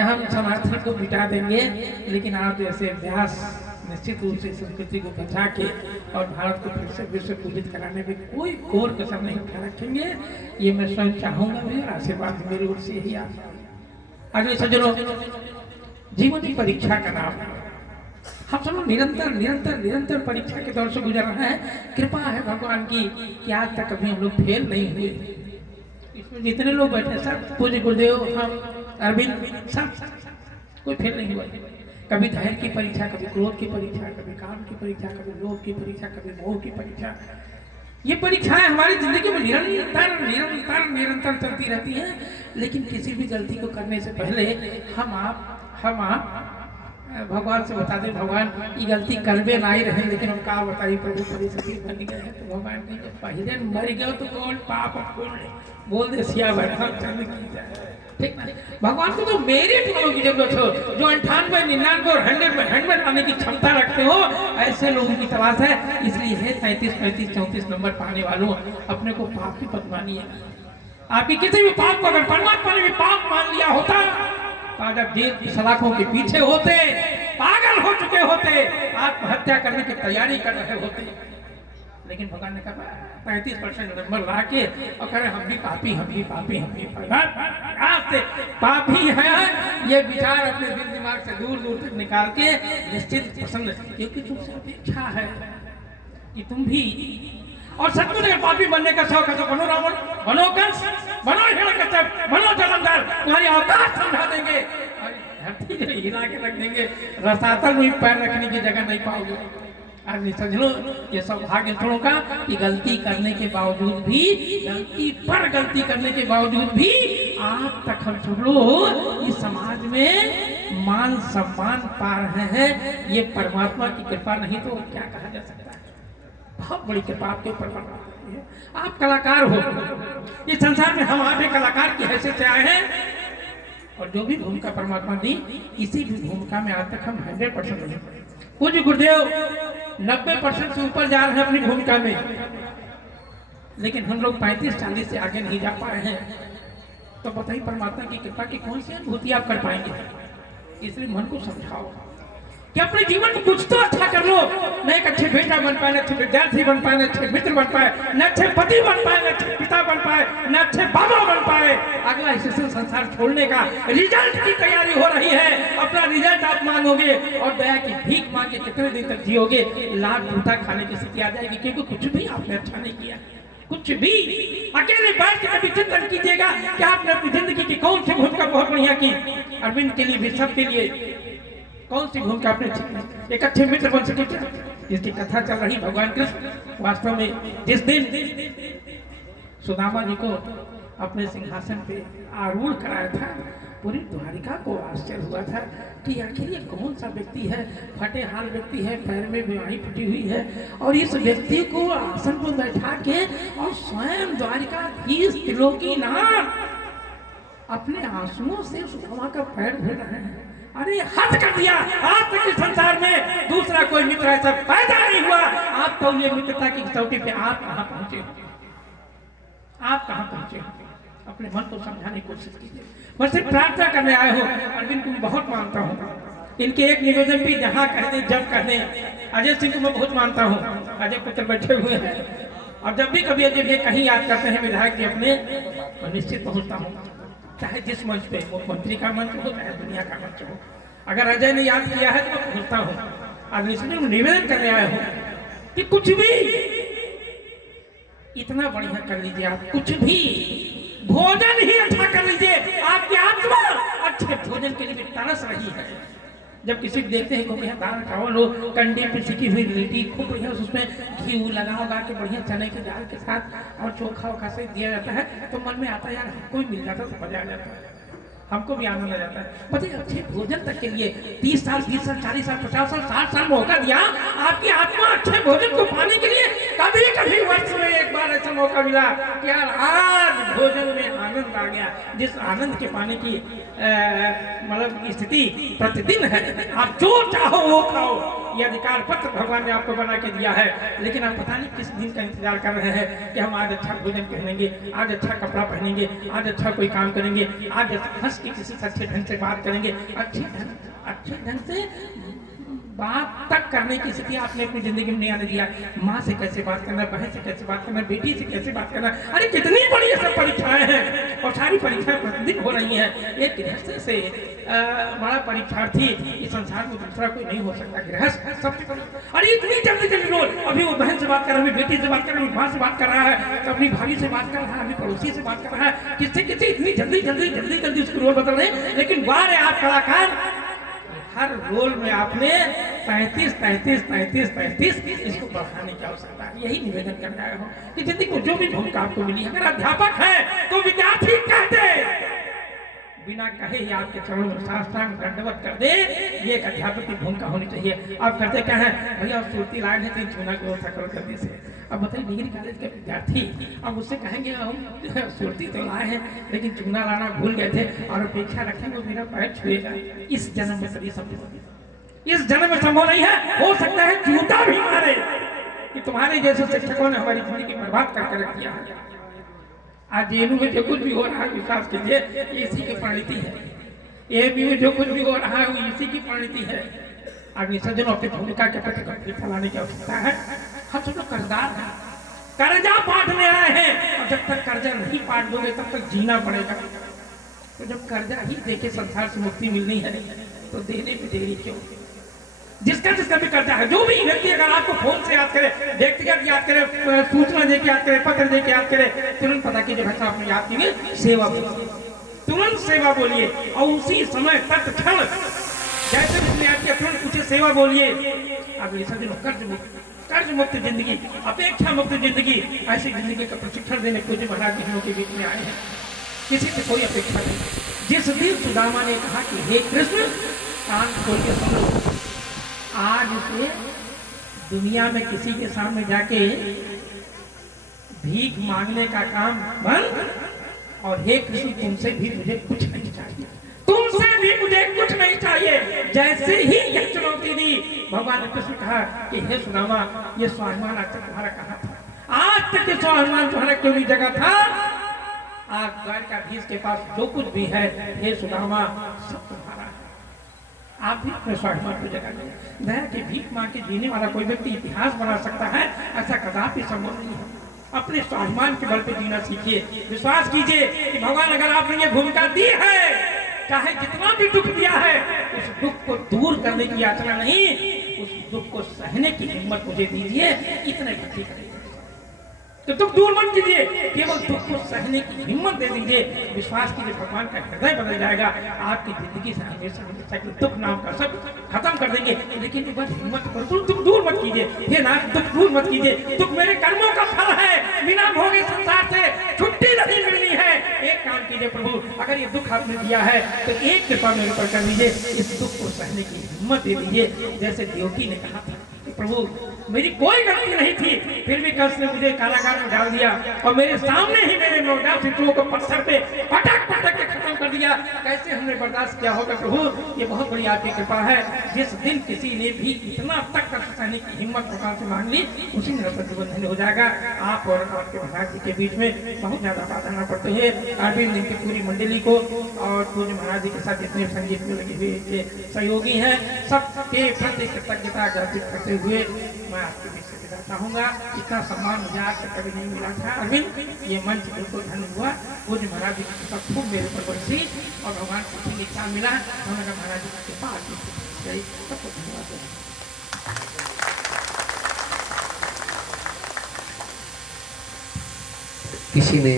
हम समर्थन को मिटा देंगे, लेकिन आप जैसे अभ्यास निश्चित रूप से संस्कृति को बचा के और भारत को फिर से विश्व पूजित कराने में कोई घोर कसर नहीं उठा रखेंगे। ये मैं स्वयं चाहूंगा भी और आशीर्वाद मेरी ओर से यही आप। अगले सज्जनों, जीवन की परीक्षा का नाम हम सब निरंतर निरंतर निरंतर परीक्षा के दौर से गुजर रहे हैं। कृपा है भगवान की कि आज तक कभी हम लोग फेल नहीं हुए। इसमें जितने लोग बैठे सब पूज्य गुरुदेव, हम अरविंद, सब कोई फेल नहीं हुआ। कभी धैर्य की परीक्षा, कभी क्रोध की परीक्षा, कभी काम की परीक्षा, कभी लोभ की परीक्षा, कभी मोह की परीक्षा। ये परीक्षाएं हमारी जिंदगी में निरंतर निरंतर निरंतर चलती रहती हैं। लेकिन किसी भी गलती को करने से पहले हम आप भगवान से बता दें, भगवान ये गलती करवे ना ही रहे, लेकिन हम कहा बताइए प्रभु परिस्थिति बन गए हैं। तो भगवान ने जब पहले मर गए तो कौन पाप बोल दे सिया बैठा चल की जाए, ठीक ना। भगवान को तो मेरिट लोगों की जरूरत हो, जो 98, 99 और 100 पाने की क्षमता रखते हो, ऐसे लोगों की तलाश है। इसलिए है 33, 35, 34 नंबर पाने वालों अपने को पाप की पदमानी है। आपकी किसी भी पाप को अगर परमात्मा ने भी पाप मान लिया होता तो आज आप जेल की सलाखों के पीछे होते, पागल हो चुके होते, आत्महत्या करने की तैयारी कर रहे होते। लेकिन भगवान ने कहा 35% नंबर ला के और कह रहे हम भी पापी, हम भी पापी, हम भी पापी है। ये विचार अपने दिल दिमाग से दूर दूर तक निकाल के निश्चित प्रसन्न, क्योंकि तुमसे अपेक्षा है कि तुम भी, और सचमुच अगर पापी बनने का शौक है तो बनो रावण, बनो कंस, बनो हिरण्यकश्यप, बनो जलंधर, तुम्हारी औकात समझा देंगे और धरती को हिला के रख देंगे। रसातल में पैर रखने की जगह नहीं पाओगे। आज समझ लो, ये सौभाग्य थोड़ों का कि गलती करने के बावजूद भी, गलती करने के बावजूद भी आप तक हम सब लोग इस समाज में मान सम्मान पा रहे हैं। ये परमात्मा की कृपा नहीं तो क्या कहा जा सकता है। बहुत बड़ी कृपा आपके ऊपर परमात्मा की है। आप कलाकार हो, इस संसार में हम आप एक कलाकार की हैसियत से आए हैं और जो भी भूमिका परमात्मा दी, किसी भी भूमिका में आज तक हम 100% नहीं। पूज्य गुरुदेव 90% से ऊपर जा रहे हैं अपनी भूमिका में, लेकिन हम लोग 35-40 से आगे नहीं जा पाए हैं। तो बताइए परमात्मा की कृपा की कौन सी अनुभूति आप कर पाएंगे। इसलिए मन को समझाओ कि अपने जीवन में कुछ तो अच्छा कर लो। न एक अच्छे बेटा बन पाए, न अच्छे विद्यार्थी बन पाए, न अच्छे मित्र बन पाए, न अच्छे पति बन पाए, न अच्छे पिता बन पाए, न अच्छे बाबा बन पाए। अगला हिस्सा संसार छोड़ने का रिजल्ट की तैयारी हो रही है। अपना रिजल्ट आप मांगोगे और दया की भीख मांग के कितने दिन तक जियोगे। लाख जूता खाने की स्थिति आ जाएगी, क्योंकि कुछ भी आपने अच्छा नहीं किया। कुछ भी अकेले बैठ के कभी चिंतन कीजिएगा कि आपने अपनी जिंदगी की कौन सी भूमिका बहुत बढ़िया की। अरविंद के लिए भी, सबके लिए कौन सी भूमिका आपने एक अच्छे मित्र बन सके क्या, जिसकी कथा चल रही भगवान कृष्ण। वास्तव में जिस दिन सुदामा जी को अपने सिंहासन पे आरूढ़ कराया था, पूरी द्वारिका को आश्चर्य हुआ था कि आखिर ये कौन सा व्यक्ति है। फटे हाल व्यक्ति है, पैर में बीमारी फटी हुई है, और इस व्यक्ति को आसन पर बैठा के और स्वयं द्वारिकाधीश त्रिलोकीनाथ अपने आंसुओं से सुदामा का पैर धो रहे हैं। अरे हद कर दिया। आज तक इस संसार में दूसरा कोई मित्र ऐसा पैदा नहीं हुआ। आप तो ये मित्रता की कसौटी पे आप कहां पहुंचे हो, आप कहां पहुंचे हो। अपने मन को समझाने की कोशिश कीजिए। मैं सिर्फ प्रार्थना करने आए हो। अरविंद को बहुत मानता हूँ, इनके एक निवेदन भी जहाँ कह दें जब कह दें। अजय सिंह को मैं बहुत मानता हूँ, अजय पुत्र बैठे हुए हैं, और जब भी कभी अजय भी कहीं याद करते हैं विधायक जी अपने, तो निश्चित पहुँचता हूँ, चाहे जिस मंच पे, मुख्यमंत्री का मंच हो चाहे दुनिया का मंच हो। अगर अजय ने याद किया है तो मैं पूछता हूँ। आज इसलिए निवेदन करने आया हूँ कि कुछ भी इतना बढ़िया कर लीजिए, आप कुछ भी भोजन ही अच्छा कर लीजिए। आपकी आत्मा अच्छे भोजन के लिए भी तरस रही है। जब किसी को देते हैं बढ़िया दाल चावल हो, कंडे पे सिकी हुई लिट्टी खूब बढ़िया, उसमें घी लगा के बढ़िया चने की दाल के साथ और चोखा वोखा से दिया जाता है, तो मन में आता है यार हमको भी मिल जाता तो मजा आ जाता है, हमको भी आनंद आ जाता है। बताइए अच्छे भोजन तक के लिए 30 साल, 20 साल, 40 साल, 50 साल, 60 साल मौका दिया। आपकी आत्मा अच्छे भोजन को पाने के लिए कभी कभी वर्ष में एक बार ऐसा मौका मिला कि यार आज भोजन में आनंद आ गया। जिस आनंद के पाने की मतलब स्थिति प्रतिदिन है, आप जो चाहो वो खाओ, ये अधिकार पत्र भगवान ने आपको बना के दिया है, लेकिन आप पता नहीं किस दिन का इंतजार कर रहे हैं कि हम आज अच्छा भोजन पहनेंगे, आज अच्छा कपड़ा पहनेंगे, आज अच्छा कोई काम करेंगे, आज हंस के किसी से अच्छे ढंग से बात करेंगे। अच्छे ढंग से बात तक करने की स्थिति आपने अपनी जिंदगी में नहीं आने दिया। माँ से कैसे बात करना, बहन से कैसे बात करना, बेटी से कैसे बात करना, अरे कितनी बड़ी ये सब परीक्षाएं हैं और सारी परीक्षाएं प्रतिदिन हो रही हैं। एक गृहस्थ से बड़ा परीक्षार्थी इस संसार में दूसरा कोई नहीं हो सकता। गृहस्थ सबसे बड़ी, अरे इतनी जल्दी जल्दी रोज, अभी वो बहन से बात कर रहा है, अभी बेटी से बात कर रहा है, माँ से बात कर रहा है, तो अपनी भाभी से बात कर रहा है, अभी पड़ोसी से बात कर रहा है, किससे किससे इतनी जल्दी जल्दी जल्दी जल्दी उसके रोल बदल रहे हैं। लेकिन वाह रे आप कलाकार, हर रोल में आपने 35 इसको बढ़ाने की आवश्यकता है। यही निवेदन करना है कि जिंदगी को जो भी भूमिका आपको मिली, अगर अध्यापक है तो विद्यार्थी कहते बिना कहे ही आपके चरणों में साष्टांग दंडवत कर दे, ये एक अध्यापक की भूमिका होनी चाहिए। आप करते क्या है भैया, सुरती लाइन है तो चूना की व्यवस्था करो जल्दी से। अब बताइए डिग्री कॉलेज के विद्यार्थी अब उससे कहेंगे हम सुरती तो लाए हैं लेकिन चूना लाना भूल गए थे और अपेक्षा रखेंगे मेरा पैर छुएगा। इस जन्म में कभी संभव, इस जन्म में संभव नहीं है। हो सकता है जूता भी मारे कि तुम्हारे जैसे शिक्षकों ने हमारी जिंदगी बर्बाद करके रख दिया है। आज जेएनयू में जो कुछ भी हो रहा है विश्वास कीजिए इसी की परिणति है। एएमयू में जो कुछ भी हो रहा है वो इसी की परिणति है। आगे सज्जनों की भूमिका के प्रति गंभीर फैलाने की आवश्यकता है। हम सब लोग कर्जदार हैं, कर्जा बांटने आए हैं और जब तक कर्जा नहीं बांट दोगे तब तक जीना पड़ेगा। तो जब कर्जा ही देके संसार से मुक्ति मिलनी है तो देने में देरी क्यों। जिसका जिसका भी कर्जा है, जो भी व्यक्ति अगर आपको फोन से याद करे, व्यक्तिगत याद करे, सूचना देके याद करे, पत्र देके याद करे, तुरंत पता कीजिए भाई साहब आपने याद कीजिए, सेवा बोलिए, तुरंत सेवा बोलिए और उसी समय तत्क्षण जैसे उसने याद किया तुरंत पूछे सेवा बोलिए। अब ये सभी कर्ज मुक्त जिंदगी, अपेक्षा मुक्त जिंदगी, ऐसी जिंदगी का प्रशिक्षण देने पूज्य महाराज जी हम लोग के बीच में आए हैं। किसी से कोई अपेक्षा नहीं। जिस दिन सुदामा ने कहा कि हे कृष्ण कान खोल के सुनो, आज से दुनिया में किसी के सामने जाके भीख मांगने का काम बंद, और हे कृष्ण तुमसे भी मुझे कुछ नहीं चाहिए, तुमसे भी मुझे कुछ नहीं चाहिए। जैसे ही यह चुनौती दी भगवान ने कृष्ण कहा कि हे सुदामा ये स्वाभिमान आज तक तुम्हारा कहाँ था, आज तक ये स्वाभिमान तुम्हारा क्यों नहीं जगह था। आज द्वारकाधीश के पास जो कुछ भी है हे सुदामा सब तुम्हारा है। आप भी अपने स्वाभिमान को जगा दें। दया के भीख मांग के जीने वाला कोई व्यक्ति इतिहास बना सकता है, ऐसा कदापि संभव नहीं है। अपने स्वाभिमान के बल पे जीना सीखिए। विश्वास कीजिए कि भगवान अगर आपने ये भूमिका दी है, चाहे जितना भी दुख दिया है, उस दुख को दूर करने की याचना नहीं, उस दुख को सहने की हिम्मत मुझे दीजिए, इतने भक्ति करिए। तो दुख दूर मत कीजिए, केवल दुख को सहने की हिम्मत दे दीजिए। विश्वास कीजिए भगवान का हृदय बदल जाएगा। आपकी जिंदगी से हमेशा दुख नाम का सब खत्म कर देंगे। लेकिन एक बार हिम्मत करो, दुख दूर मत कीजिए। हे ना, दुख दूर मत कीजिए। दुख मेरे कर्मों का फल है, बिना भोगे संसार से छुट्टी नहीं मिलनी है। एक काम कीजिए प्रभु, अगर ये दुख आपने दिया है तो एक कृपा मेरे पर कर दीजिए, इस दुख को सहने की हिम्मत दे दीजिए। जैसे देवकी ने कहा था, प्रभु मेरी कोई गलती नहीं थी, फिर भी कंस ने मुझे कारागार में डाल दिया और मेरे सामने ही मेरे 9 शिशुओं को पत्थर पे पटक पटक के खत्म कर दिया। कैसे हमने बर्दाश्त किया होगा प्रभु, ये बहुत बड़ी आपकी कृपा है। जिस दिन किसी ने भी इतना तक कष्ट सहने की हिम्मत भगवान से मांग ली, उसी दिन प्रतिबंध नहीं हो जाएगा। आप और आपके महाराज जी के बीच में बहुत ज्यादा बाधा पड़ते हैं। अरविंद की पूरी मंडली को और पूज्य महाराज जी के साथ जितने संगीत में लगे हुए सहयोगी हैं, सबके प्रति कृतज्ञता ज्ञापित करते हुए मैं आपके बीच से विदा चाहूँगा। इतना सम्मान मुझे आज तक कभी नहीं मिला था। अरविंद, ये मंच बिल्कुल धन्य हुआ। पूज्य महाराज जी की कृपा खूब मेरे ऊपर बरसी और भगवान को इच्छा मिला, हमने महाराज जी की कृपा गई। सबको धन्यवाद। किसी ने